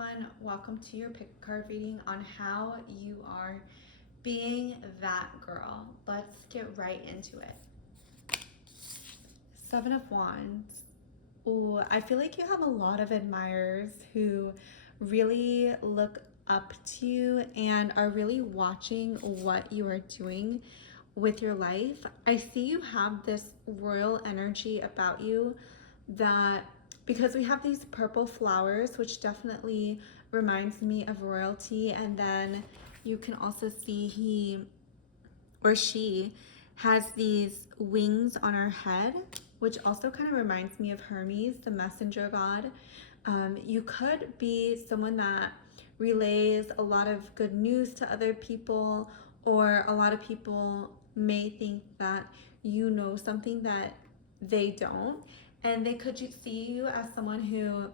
everyone, welcome to your pick card reading on how you are being that girl. Let's get right into it. Seven of Wands. Ooh, I feel like you have a lot of admirers who really look up to you and are really watching what you are doing with your life. I see you have this royal energy about you that, because we have these purple flowers, which definitely reminds me of royalty, and then you can also see he or she has these wings on her head, which also kind of reminds me of Hermes, the messenger god. You could be someone that relays a lot of good news to other people, or a lot of people may think that you know something that they don't, and they could see you as someone who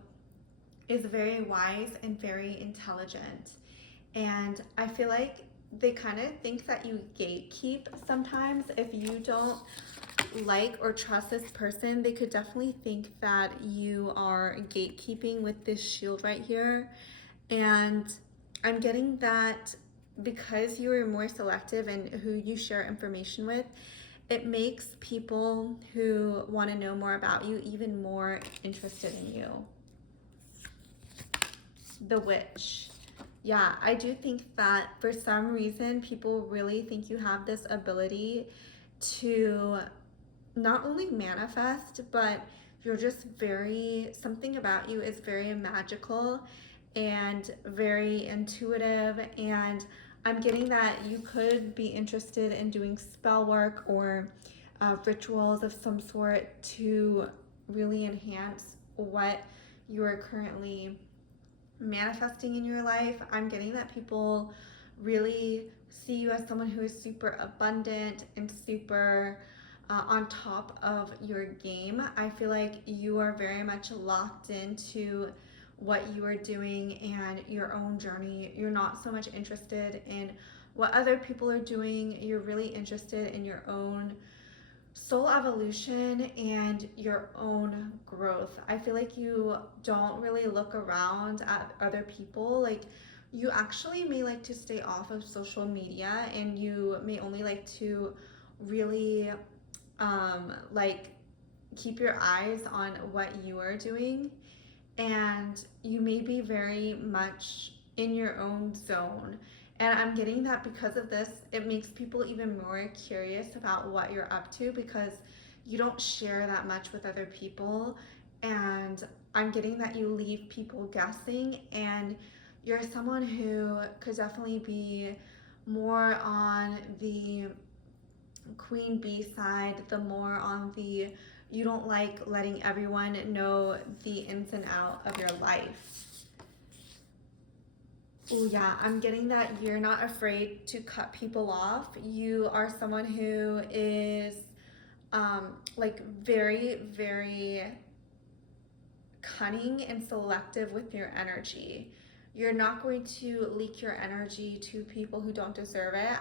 is very wise and very intelligent. And I feel like they kind of think that you gatekeep sometimes. If you don't like or trust this person, they could definitely think that you are gatekeeping with this shield right here. And I'm getting that because you are more selective in who you share information with, it makes people who want to know more about you even more interested in you. The Witch. Yeah, I do think that for some reason people really think you have this ability to not only manifest, but you're just very, something about you is very magical and very intuitive. And I'm getting that you could be interested in doing spell work or rituals of some sort to really enhance what you are currently manifesting in your life. I'm getting that people really see you as someone who is super abundant and super on top of your game. I feel like you are very much locked into what you are doing and your own journey. You're not so much interested in what other people are doing. You're really interested in your own soul evolution and your own growth. I feel like you don't really look around at other people. Like, you actually may like to stay off of social media, and you may only like to really like keep your eyes on what you are doing, and you may be very much in your own zone. And I'm getting that because of this, it makes people even more curious about what you're up to, because you don't share that much with other people. And I'm getting that you leave people guessing, and you're someone who could definitely be more on the queen bee side, the more on the you don't like letting everyone know the ins and out of your life. Oh yeah, I'm getting that you're not afraid to cut people off. You are someone who is like very, very cunning and selective with your energy. You're not going to leak your energy to people who don't deserve it.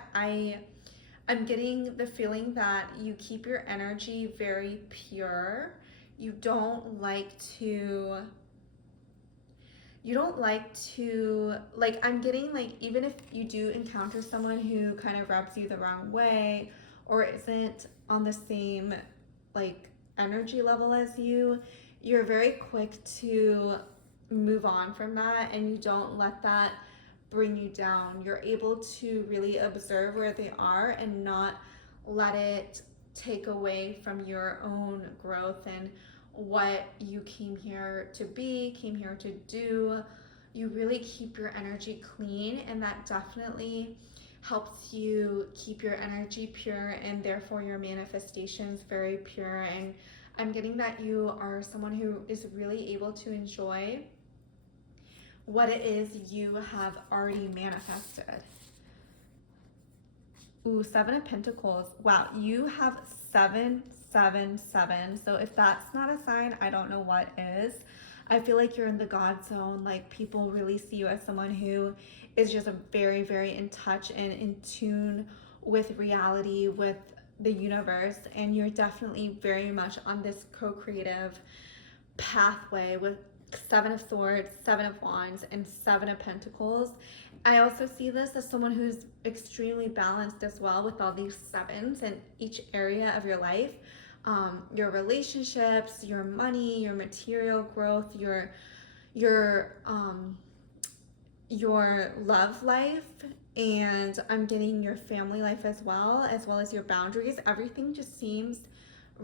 I'm getting the feeling that you keep your energy very pure. You don't like to like, I'm getting like, even if you do encounter someone who kind of rubs you the wrong way or isn't on the same like energy level as you, you're very quick to move on from that, and you don't let that bring you down. You're able to really observe where they are and not let it take away from your own growth and what you came here to be, came here to do. You really keep your energy clean, and that definitely helps you keep your energy pure, and therefore your manifestations very pure. And I'm getting that you are someone who is really able to enjoy what it is you have already manifested. Ooh, Seven of Pentacles. Wow, you have 777. So if that's not a sign, I don't know what is. I feel like you're in the God zone. Like, people really see you as someone who is just a very, very in touch and in tune with reality, with the universe. And you're definitely very much on this co-creative pathway with Seven of Swords, Seven of Wands, and Seven of Pentacles. I also see this as someone who's extremely balanced as well with all these sevens in each area of your life. Your relationships, your money, your material growth, your your love life, and I'm getting your family life as well as your boundaries. Everything just seems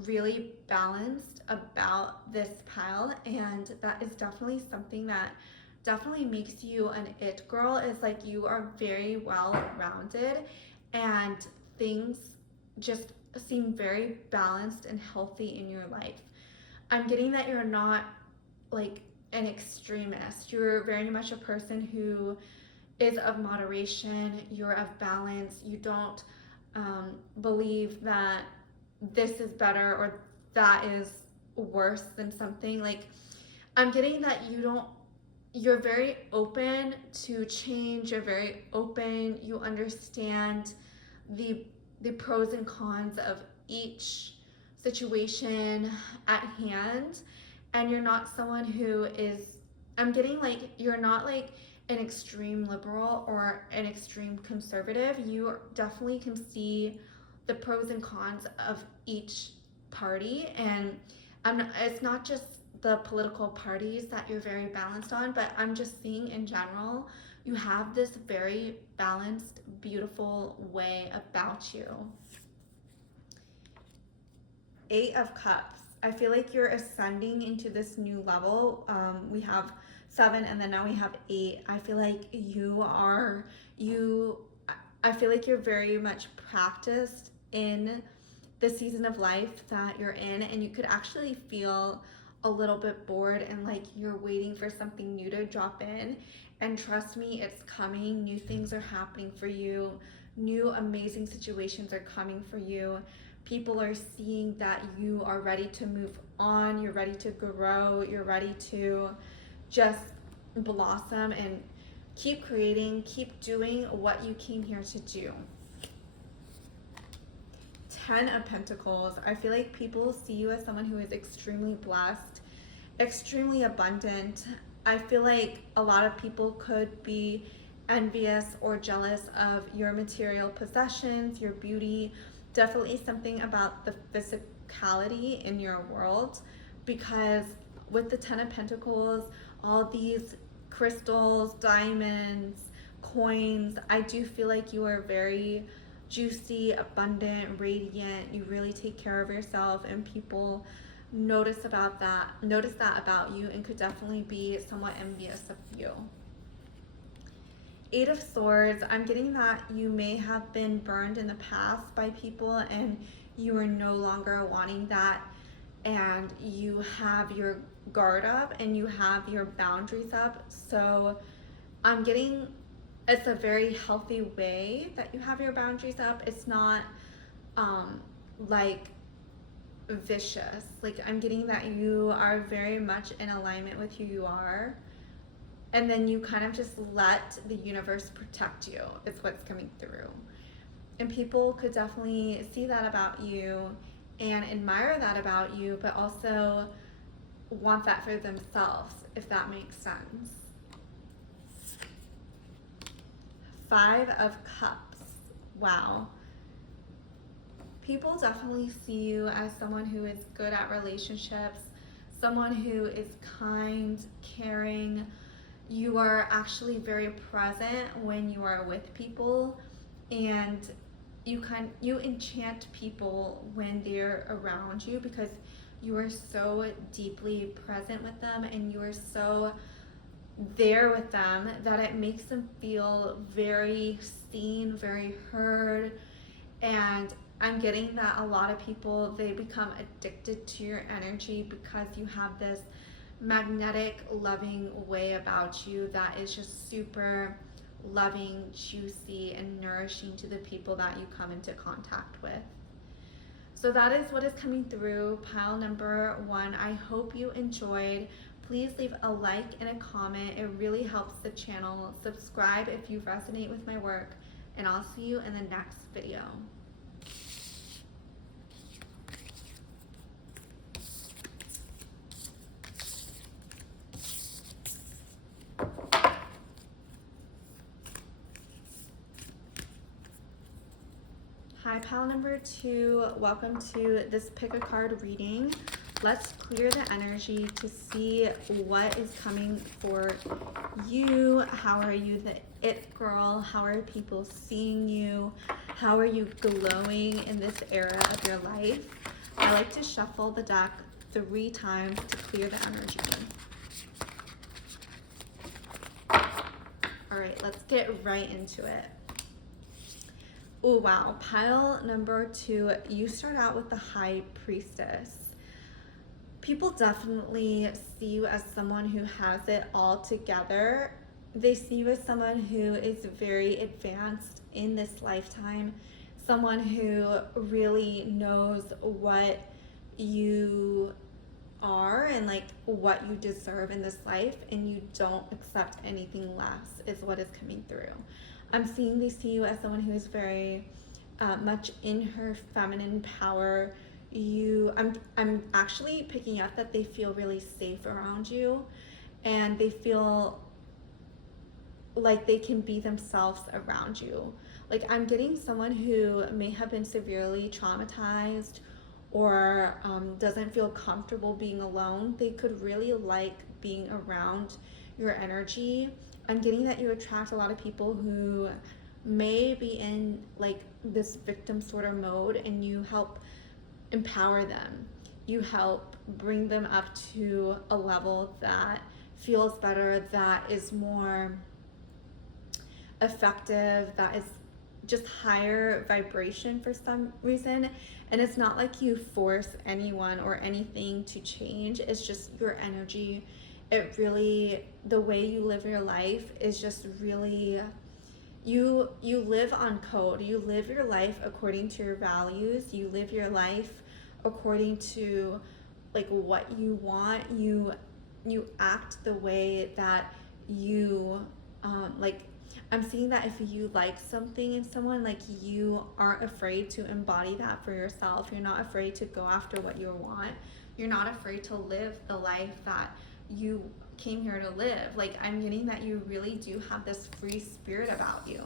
really balanced about this pile, and that is definitely something that definitely makes you an it girl. Is like you are very well rounded and things just seem very balanced and healthy in your life. I'm getting that you're not like an extremist. You're very much a person who is of moderation, you're of balance. You don't believe that this is better or that is worse than something. Like, I'm getting that you're very open to change, you're very open, you understand the pros and cons of each situation at hand, and you're not someone who is, I'm getting like you're not like an extreme liberal or an extreme conservative. You definitely can see the pros and cons of each party, and it's not just the political parties that you're very balanced on, but I'm just seeing in general you have this very balanced, beautiful way about you. Eight of Cups. I feel like you're ascending into this new level. We have seven, and then now we have eight. I feel like I feel like you're very much practiced in the season of life that you're in, and you could actually feel a little bit bored and like you're waiting for something new to drop in. And trust me, it's coming. New things are happening for you. New amazing situations are coming for you. People are seeing that you are ready to move on, you're ready to grow, you're ready to just blossom and keep creating, keep doing what you came here to do. 10 of Pentacles. I feel like people see you as someone who is extremely blessed, extremely abundant. I feel like a lot of people could be envious or jealous of your material possessions, your beauty, definitely something about the physicality in your world, because with the 10 of Pentacles, all these crystals, diamonds, coins, I do feel like you are very juicy, abundant, radiant. You really take care of yourself, and people notice that about you, and could definitely be somewhat envious of you. Eight of Swords. I'm getting that you may have been burned in the past by people, and you are no longer wanting that, and you have your guard up and you have your boundaries up. So I'm getting it's a very healthy way that you have your boundaries up. It's not like vicious. Like, I'm getting that you are very much in alignment with who you are, and then you kind of just let the universe protect you. It's what's coming through. And people could definitely see that about you and admire that about you, but also want that for themselves, if that makes sense. Five of Cups. Wow. People definitely see you as someone who is good at relationships, someone who is kind, caring. You are actually very present when you are with people, and you enchant people when they're around you, because you are so deeply present with them and you are so there with them that it makes them feel very seen, very heard. And I'm getting that a lot of people, they become addicted to your energy because you have this magnetic, loving way about you that is just super loving, juicy, and nourishing to the people that you come into contact with. So that is what is coming through pile number 1. I hope you enjoyed. Please leave a like and a comment. It really helps the channel. Subscribe if you resonate with my work, and I'll see you in the next video. pile number 2, welcome to this pick a card reading. Let's clear the energy to see what is coming for you. How are you the it girl? How are people seeing you? How are you glowing in this era of your life? I like to shuffle the deck 3 times to clear the energy. All right, let's get right into it. Oh, wow. Pile number 2, you start out with the High Priestess. People definitely see you as someone who has it all together. They see you as someone who is very advanced in this lifetime, someone who really knows what you are and like what you deserve in this life, and you don't accept anything less is what is coming through. I'm seeing they see you as someone who is very much in her feminine power. I'm actually picking up that they feel really safe around you, and they feel like they can be themselves around you. Like, I'm getting someone who may have been severely traumatized or doesn't feel comfortable being alone. They could really like being around your energy. I'm getting that you attract a lot of people who may be in like this victim sort of mode, and you help empower them. You help bring them up to a level that feels better, that is more effective, that is just higher vibration for some reason. And it's not like you force anyone or anything to change. It's just your energy. It really, the way you live your life is just really, you live on code. You live your life according to your values. You live your life according to like what you want. You act the way that you like. I'm seeing that if you like something in someone, like, you aren't afraid to embody that for yourself. You're not afraid to go after what you want. You're not afraid to live the life that you came here to live. Like, I'm getting that you really do have this free spirit about you.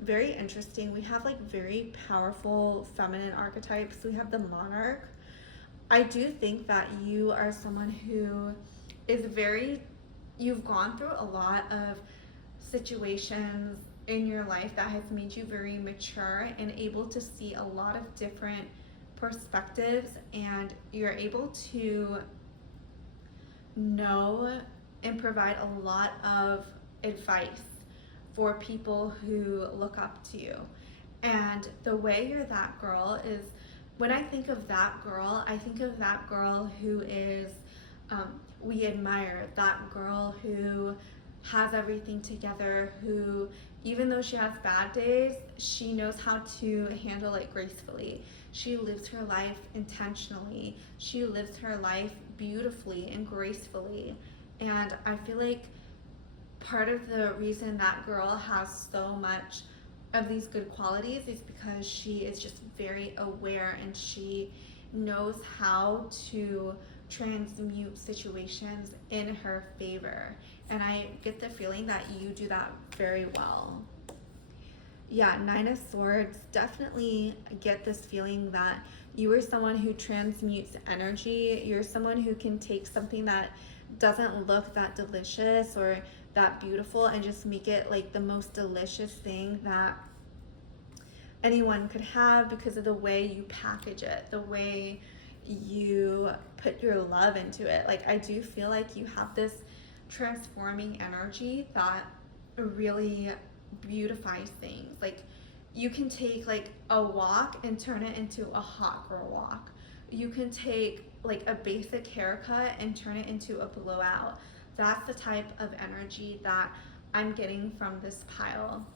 Very interesting. We have like very powerful feminine archetypes. We have the monarch. I do think that you are someone who is you've gone through a lot of situations in your life that has made you very mature and able to see a lot of different perspectives, and you're able to know and provide a lot of advice for people who look up to you. And the way you're that girl is, when I think of that girl, I think of that girl who is we admire, that girl who has everything together, who, even though she has bad days, she knows how to handle it gracefully. She lives her life intentionally. She lives her life beautifully and gracefully. And I feel like part of the reason that girl has so much of these good qualities is because she is just very aware, and she knows how to transmute situations in her favor. And I get the feeling that you do that very well. Yeah, 9 of Swords, definitely get this feeling that you are someone who transmutes energy. You're someone who can take something that doesn't look that delicious or that beautiful and just make it like the most delicious thing that anyone could have, because of the way you package it, the way you put your love into it. Like, I do feel like you have this transforming energy that really beautifies things. Like, you can take like a walk and turn it into a hot girl walk. You can take like a basic haircut and turn it into a blowout. That's the type of energy that I'm getting from this pile.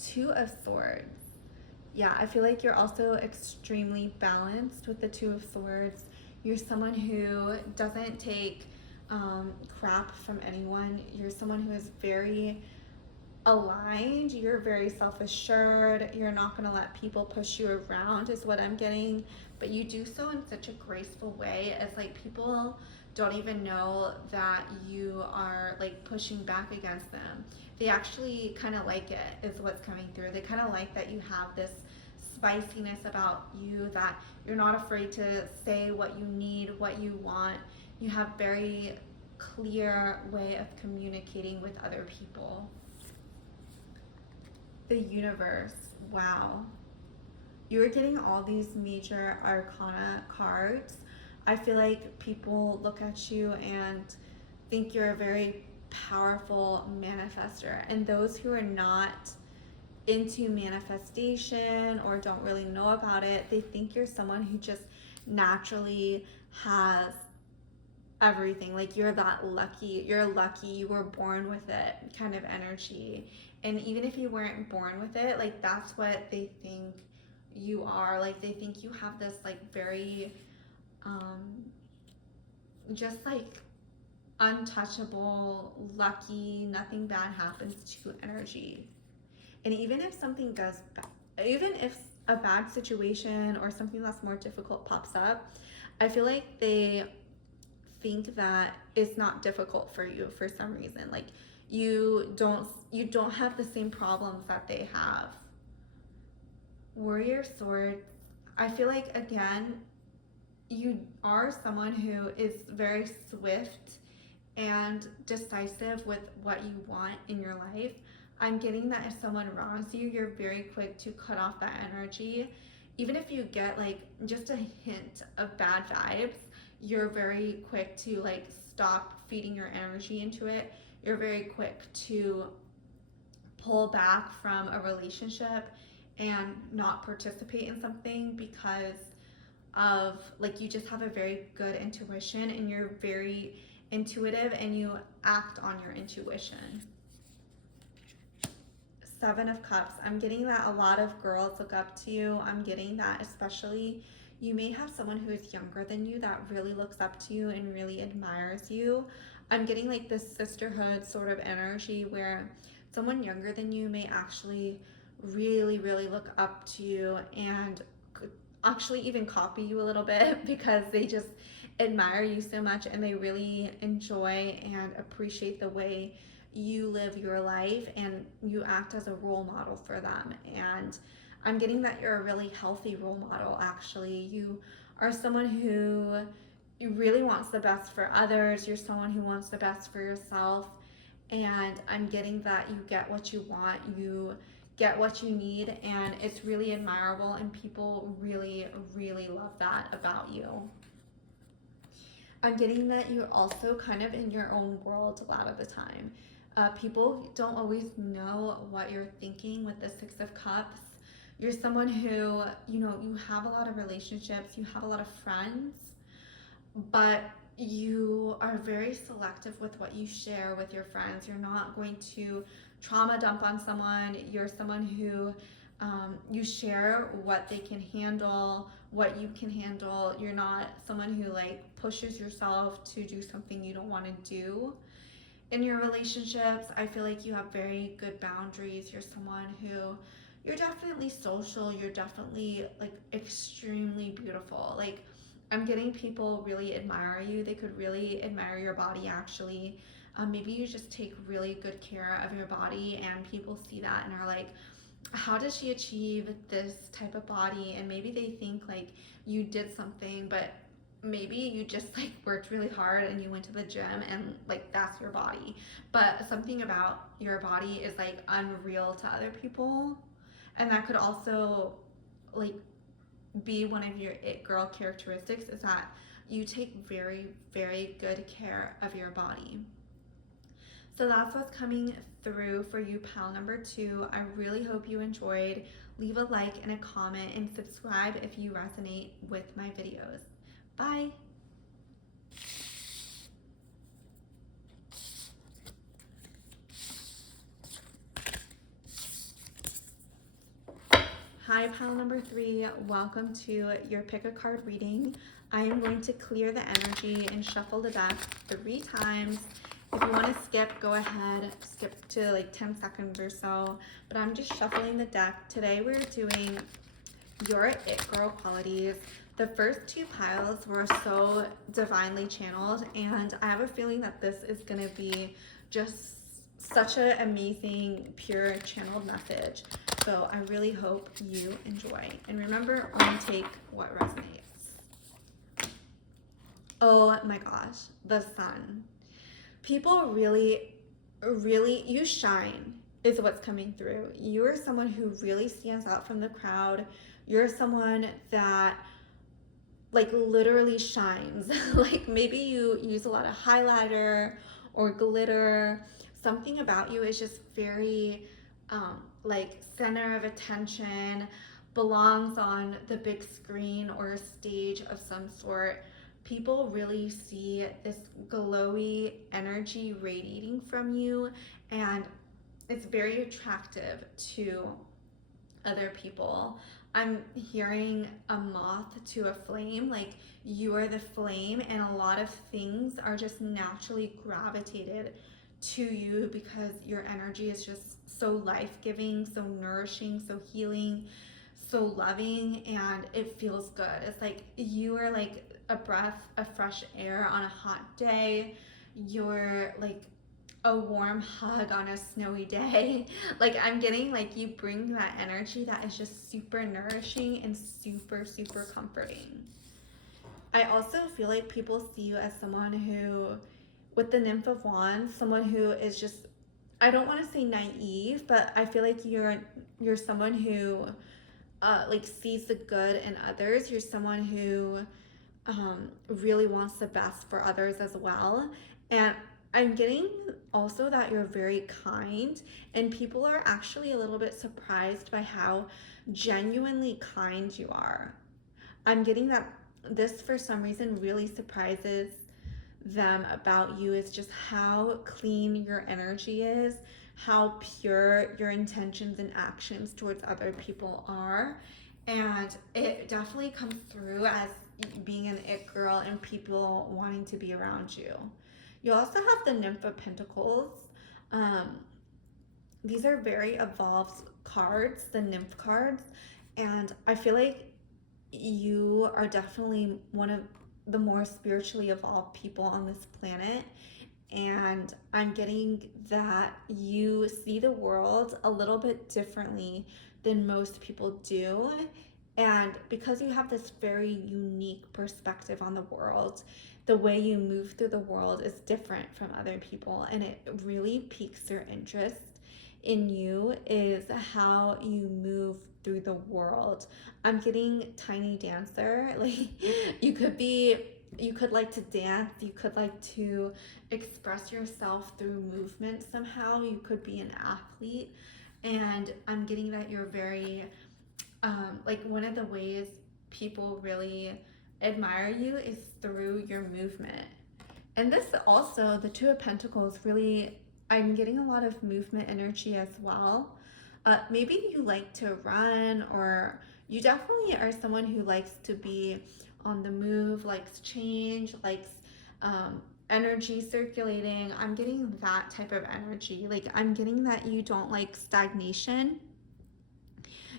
2 of Swords. Yeah, I feel like you're also extremely balanced with the 2 of Swords. You're someone who doesn't take crap from anyone. You're someone who is very aligned. You're very self-assured. You're not going to let people push you around, is what I'm getting. but you do so in such a graceful way. It's like people don't even know that you are like pushing back against them. They actually kind of like it, is what's coming through. They kind of like that you have this spiciness about you, that you're not afraid to say what you need, what you want. You have very clear way of communicating with other people. The universe, wow. You're getting all these major arcana cards. I feel like people look at you and think you're a very powerful manifester. And those who are not into manifestation or don't really know about it, they think you're someone who just naturally has everything. Like you're that lucky, you were born with it kind of energy. And even if you weren't born with it, like that's what they think you are. Like they think you have this like very just like untouchable, lucky, nothing bad happens to energy. And even if something goes bad, even if a bad situation or something that's more difficult pops up, I feel like they think that it's not difficult for you for some reason. Like you don't have the same problems that they have. Warrior Swords, I feel like again, you are someone who is very swift and decisive with what you want in your life. I'm getting that if someone wrongs you, you're very quick to cut off that energy. Even if you get like just a hint of bad vibes, you're very quick to like stop feeding your energy into it. You're very quick to pull back from a relationship and not participate in something because of like you just have a very good intuition and you're very intuitive and you act on your intuition. Seven of Cups. I'm getting that a lot of girls look up to you. I'm getting that especially you may have someone who is younger than you that really looks up to you and really admires you. I'm getting like this sisterhood sort of energy where someone younger than you may actually really, really look up to you and actually even copy you a little bit because they just admire you so much and they really enjoy and appreciate the way you live your life and you act as a role model for them. And I'm getting that you're a really healthy role model. Actually, you are someone who really wants the best for others. You're someone who wants the best for yourself, and I'm getting that you get what you want, you get what you need, and it's really admirable, and people really, really love that about you. I'm getting that you're also kind of in your own world a lot of the time. People don't always know what you're thinking with the Six of Cups. You're someone who, you have a lot of relationships, you have a lot of friends, but you are very selective with what you share with your friends. You're not going to trauma dump on someone. You're someone who you share what they can handle, what you can handle. You're not someone who like pushes yourself to do something you don't want to do. In your relationships, I feel like you have very good boundaries. You're someone who, you're definitely social. You're definitely like extremely beautiful. Like I'm getting people really admire you. They could really admire your body actually. Maybe you just take really good care of your body and people see that and are like, how does she achieve this type of body? And maybe they think like you did something, but maybe you just like worked really hard and you went to the gym and like that's your body. But something about your body is like unreal to other people. And that could also like be one of your it girl characteristics, is that you take very, very good care of your body. So that's what's coming through for you, pal number 2. I really hope you enjoyed. Leave a like and a comment and subscribe if you resonate with my videos. Bye. Hi, pile number 3. Welcome to your pick a card reading. I am going to clear the energy and shuffle the deck 3 times. If you want to skip, go ahead, skip to like 10 seconds or so. But I'm just shuffling the deck. Today we're doing your it girl qualities. The first two piles were so divinely channeled, and I have a feeling that this is going to be just such an amazing, pure channeled message. So I really hope you enjoy. And remember, only take what resonates. Oh my gosh, the sun. People really, really, you shine is what's coming through. You're someone who really stands out from the crowd. You're someone that like literally shines. Like maybe you use a lot of highlighter or glitter. Something about you is just very like center of attention, belongs on the big screen or a stage of some sort. People really see this glowy energy radiating from you, and it's very attractive to other people. I'm hearing a moth to a flame, like you are the flame, and a lot of things are just naturally gravitated to you because your energy is just so life-giving, so nourishing, so healing, so loving, and it feels good. It's like you are like a breath of fresh air on a hot day. You're like a warm hug on a snowy day. Like I'm getting like you bring that energy that is just super nourishing and super, super comforting. I also feel like people see you as someone who, with the Nymph of Wands, someone who is just, I don't want to say naive, but I feel like you're someone who like sees the good in others. You're someone who really wants the best for others as well. And I'm getting also that you're very kind, and people are actually a little bit surprised by how genuinely kind you are. I'm getting that this, for some reason, really surprises them about you, is just how clean your energy is, how pure your intentions and actions towards other people are. And it definitely comes through as being an it girl and people wanting to be around you. You also have the Nymph of Pentacles. Um, these are very evolved cards, the Nymph cards. And I feel like you are definitely one of the more spiritually evolved people on this planet. And I'm getting that you see the world a little bit differently than most people do. And because you have this very unique perspective on the world, the way you move through the world is different from other people. And it really piques your interest in you, is how you move through the world. I'm getting tiny dancer. Like you could like to dance, you could like to express yourself through movement somehow. You could be an athlete. And I'm getting that you're very, like one of the ways people really admire you is through your movement. And this also, the Two of Pentacles, really, I'm getting a lot of movement energy as well. Maybe you like to run, or you definitely are someone who likes to be on the move, likes change, likes energy circulating. I'm getting that type of energy. Like I'm getting that you don't like stagnation.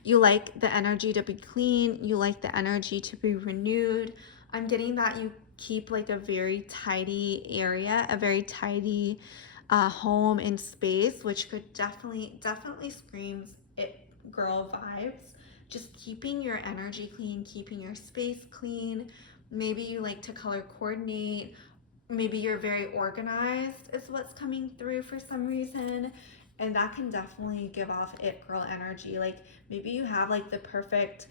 You like the energy to be clean. You like the energy to be renewed. I'm getting that you keep like a very tidy area, a very tidy home and space, which could definitely screams it girl vibes. Just keeping your energy clean, keeping your space clean. Maybe you like to color coordinate. Maybe you're very organized is what's coming through for some reason. And that can definitely give off it girl energy. Like maybe you have like the perfect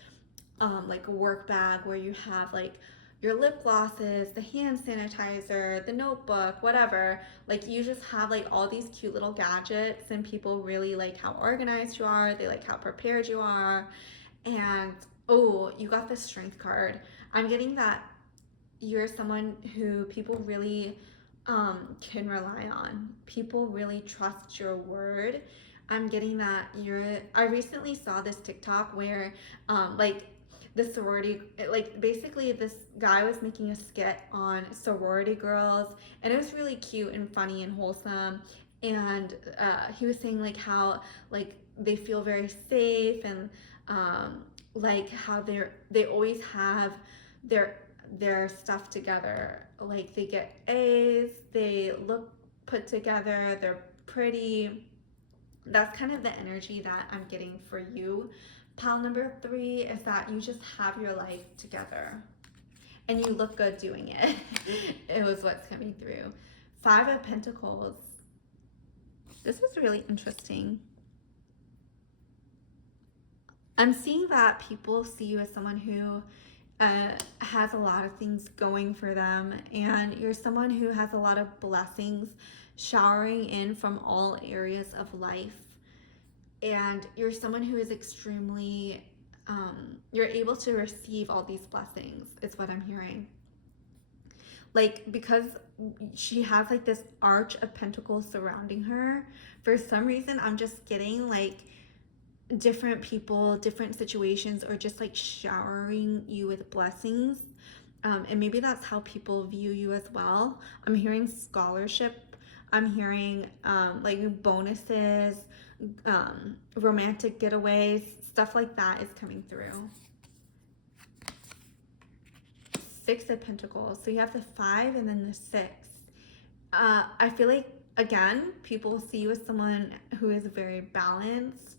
like work bag where you have like your lip glosses, the hand sanitizer, the notebook, whatever. Like you just have like all these cute little gadgets, and people really like how organized you are. They like how prepared you are. And oh, you got the strength card. I'm getting that you're someone who people really can rely on. People really trust your word. I'm getting that I recently saw this TikTok where like the sorority, like basically this guy was making a skit on sorority girls, and it was really cute and funny and wholesome. And he was saying like how like they feel very safe, and like how they always have their stuff together. Like they get A's, they look put together, they're pretty. That's kind of the energy that I'm getting for you. Pile number 3 is that you just have your life together and you look good doing it. It was what's coming through. 5 of Pentacles. This is really interesting. I'm seeing that people see you as someone who has a lot of things going for them, and you're someone who has a lot of blessings showering in from all areas of life. And you're someone who is extremely, you're able to receive all these blessings, is what I'm hearing. Like, because she has like this arch of pentacles surrounding her, for some reason, I'm just getting like different people, different situations, or just like showering you with blessings. And maybe that's how people view you as well. I'm hearing scholarship. I'm hearing like bonuses, romantic getaways, stuff like that is coming through. 6 of Pentacles. So you have the 5 and then the 6. I feel like, again, people see you as someone who is very balanced.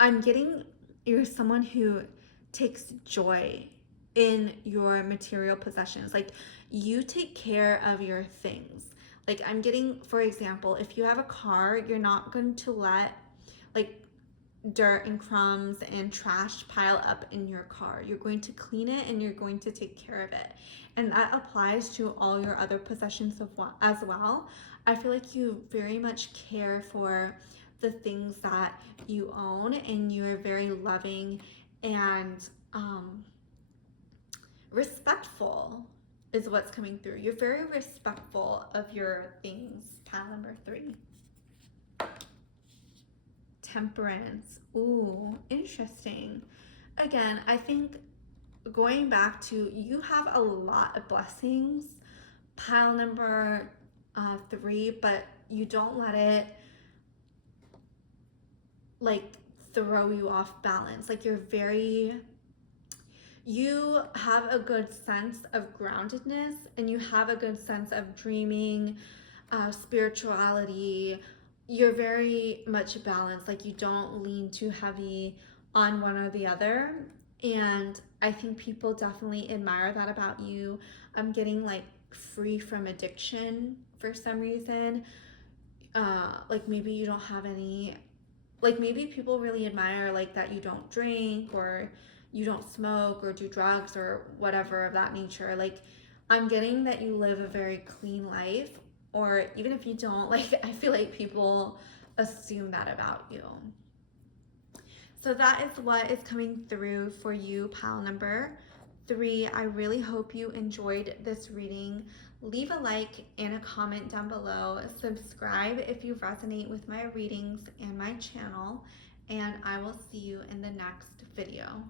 I'm getting, you're someone who takes joy in your material possessions. Like, you take care of your things. Like, I'm getting, for example, if you have a car, you're not going to let like dirt and crumbs and trash pile up in your car. You're going to clean it and you're going to take care of it. And that applies to all your other possessions as well. I feel like you very much care for the things that you own, and you're very loving and respectful is what's coming through. You're very respectful of your things. Pile number 3. Temperance. Ooh, interesting. Again, I think going back to, you have a lot of blessings, pile number 3, but you don't let it like throw you off balance. Like, you have a good sense of groundedness, and you have a good sense of dreaming, spirituality. You're very much balanced. Like, you don't lean too heavy on one or the other. And I think people definitely admire that about you. I'm getting like free from addiction for some reason. Like, maybe you don't have any, like, maybe people really admire like that you don't drink or you don't smoke or do drugs or whatever of that nature. Like, I'm getting that you live a very clean life, or even if you don't, like, I feel like people assume that about you. So that is what is coming through for you, pile number 3. I really hope you enjoyed this reading. Leave a like and a comment down below. Subscribe if you resonate with my readings and my channel, and I will see you in the next video.